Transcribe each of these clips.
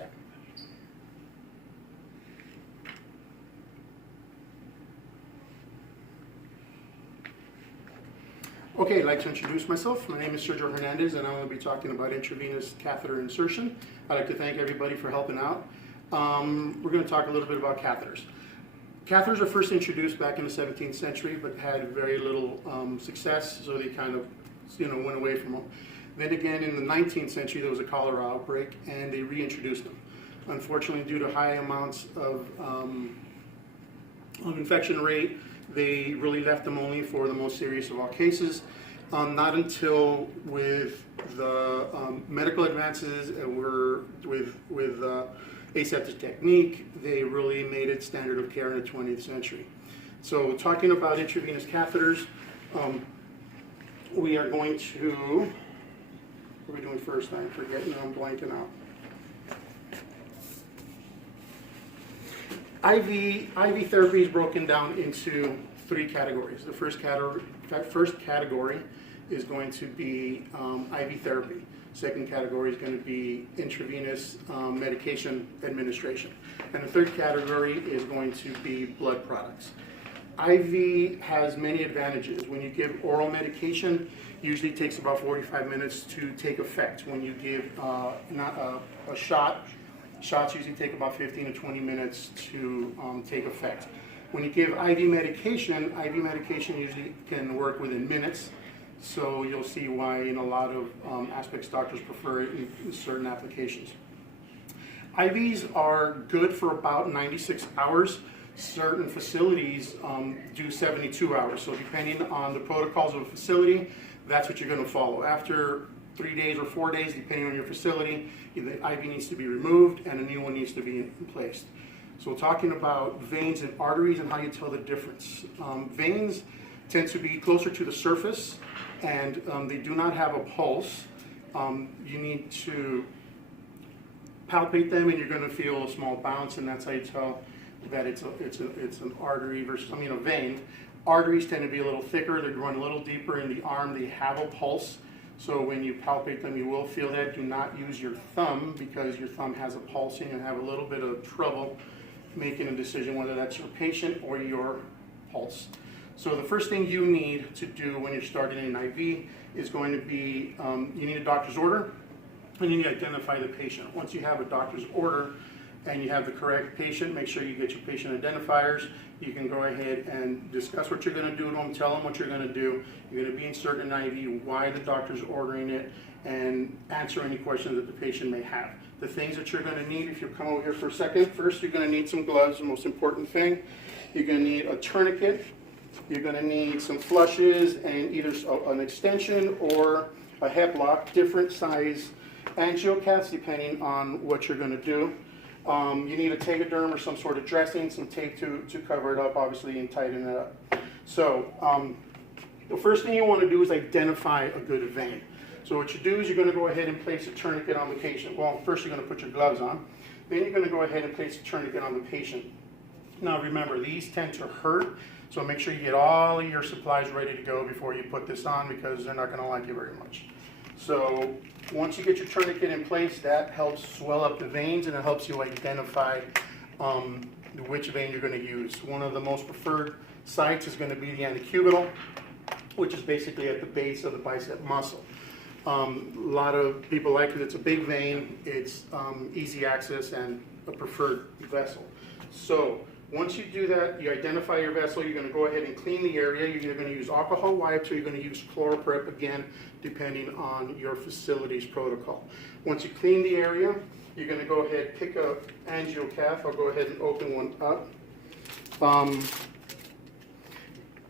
that. Okay, I'd like to introduce myself. My name is Sergio Hernandez, and I'm going to be talking about intravenous catheter insertion. I'd like to thank everybody for helping out. We're going to talk a little bit about catheters. Catheters were first introduced back in the 17th century, but had very little success, so they kind of went away from them. Then again, in the 19th century, there was a cholera outbreak, and they reintroduced them. Unfortunately, due to high amounts of infection rate, they really left them only for the most serious of all cases. Not until with the medical advances with aseptic technique, they really made it standard of care in the 20th century. So talking about intravenous catheters, we are going to, what are we doing first? I'm forgetting, I'm blanking out. IV therapy is broken down into three categories. The first category is going to be IV therapy. Second category is going to be intravenous medication administration. And the third category is going to be blood products. IV has many advantages. When you give oral medication, usually takes about 45 minutes to take effect. When you give a shot, shots usually take about 15 to 20 minutes to take effect. When you give IV medication usually can work within minutes. So you'll see why in a lot of aspects doctors prefer it in certain applications. IVs are good for about 96 hours. Certain facilities do 72 hours. So depending on the protocols of a facility, that's what you're going to follow. After 3 days or 4 days, depending on your facility, the IV needs to be removed and a new one needs to be placed. So talking about veins and arteries and how you tell the difference. Veins tend to be closer to the surface and they do not have a pulse. You need to palpate them and you're going to feel a small bounce, and that's how you tell that it's an artery versus, a vein. Arteries tend to be a little thicker, they run a little deeper in the arm, they have a pulse. So when you palpate them, you will feel that. Do not use your thumb because your thumb has a pulsing and have a little bit of trouble making a decision whether that's your patient or your pulse. So the first thing you need to do when you're starting an IV is going to be, you need a doctor's order and you need to identify the patient. Once you have a doctor's order and you have the correct patient, make sure you get your patient identifiers. You can go ahead and discuss what you're going to do to them, tell them what you're going to do. You're going to be inserting an IV, why the doctor's ordering it, and answer any questions that the patient may have. The things that you're going to need, if you come over here for a second, first you're going to need some gloves, the most important thing. You're going to need a tourniquet. You're going to need some flushes and either an extension or a hep lock, different size angiocaths depending on what you're going to do. You need a tegaderm or some sort of dressing, some tape to cover it up, obviously, and tighten it up. So the first thing you want to do is identify a good vein. So what you do is you're going to go ahead and place a tourniquet on the patient. Well, first you're going to put your gloves on. Then you're going to go ahead and place a tourniquet on the patient. Now remember, these tend to hurt, so make sure you get all of your supplies ready to go before you put this on because they're not going to like you very much. So once you get your tourniquet in place, that helps swell up the veins and it helps you identify which vein you're going to use. One of the most preferred sites is going to be the antecubital, which is basically at the base of the bicep muscle. A lot of people like it. It's a big vein, it's easy access and a preferred vessel. So once you do that, you identify your vessel, you're going to go ahead and clean the area. You're either going to use alcohol wipes or you're going to use chloroprep, again, depending on your facility's protocol. Once you clean the area, you're going to go ahead and pick up angiocath. I'll go ahead and open one up.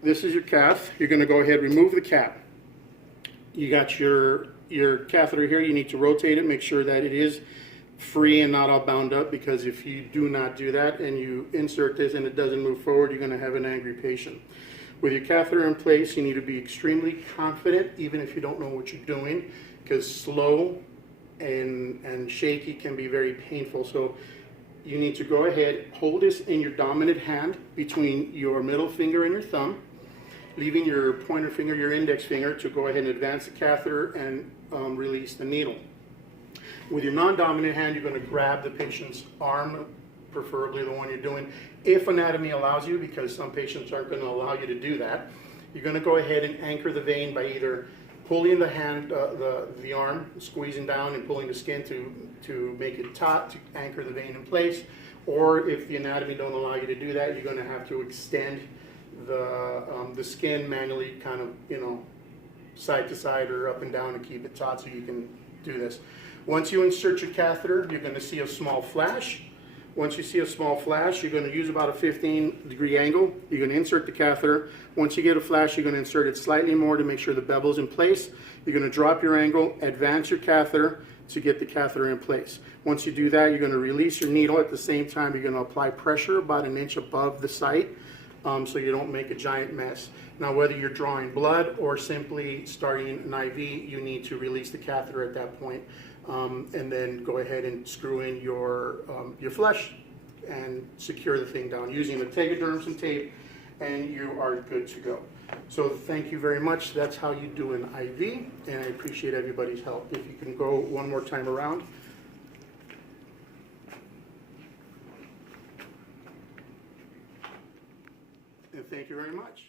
This is your cath. You're going to go ahead and remove the cap. You got your catheter here. You need to rotate it, make sure that it is free and not all bound up, because if you do not do that and you insert this and it doesn't move forward, you're going to have an angry patient. With your catheter in place, you need to be extremely confident, even if you don't know what you're doing, because slow and shaky can be very painful. So you need to go ahead, hold this in your dominant hand between your middle finger and your thumb, leaving your pointer finger, your index finger, to go ahead and advance the catheter and release the needle. With your non-dominant hand, you're going to grab the patient's arm, preferably the one you're doing, if anatomy allows you, because some patients aren't going to allow you to do that. You're going to go ahead and anchor the vein by either pulling the hand, the arm, squeezing down and pulling the skin to make it taut, to anchor the vein in place. Or if the anatomy don't allow you to do that, you're going to have to extend the skin manually, kind of, you know, side to side or up and down to keep it taut so you can do this. Once you insert your catheter, you're going to see a small flash. Once you see a small flash, you're going to use about a 15-degree angle. You're going to insert the catheter. Once you get a flash, you're going to insert it slightly more to make sure the bevel's in place. You're going to drop your angle, advance your catheter to get the catheter in place. Once you do that, you're going to release your needle. At the same time, you're going to apply pressure about an inch above the site so you don't make a giant mess. Now, whether you're drawing blood or simply starting an IV, you need to release the catheter at that point. And then go ahead and screw in your flesh and secure the thing down using the tegaderm, some tape, and you are good to go. So thank you very much. That's how you do an IV, and I appreciate everybody's help. If you can go one more time around. And thank you very much.